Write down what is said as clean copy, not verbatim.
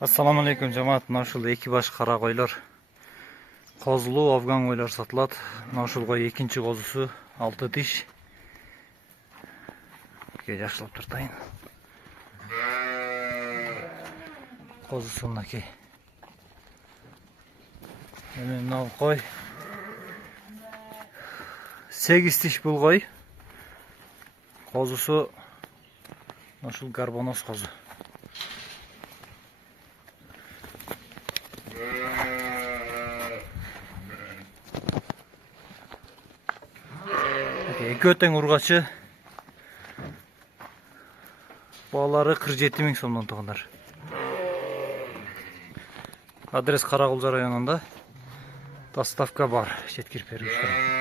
Assalamu alaikum жамаат. Мына ушул эки баш кара койлор. Козулуу афган койлор сатылат. Мына ушул кой экинчи козусу 6 тиш. Жакшылап туртайын. Козусу мынакей. Мына кой 8 тиш бул кой. Козусу ушул карбоноз козу. Экөө тең ургачы. Баалары 47 миң сомдон тугандар. Адрес Каракулжа районунда. Доставка бар. Жеткирип берип турат.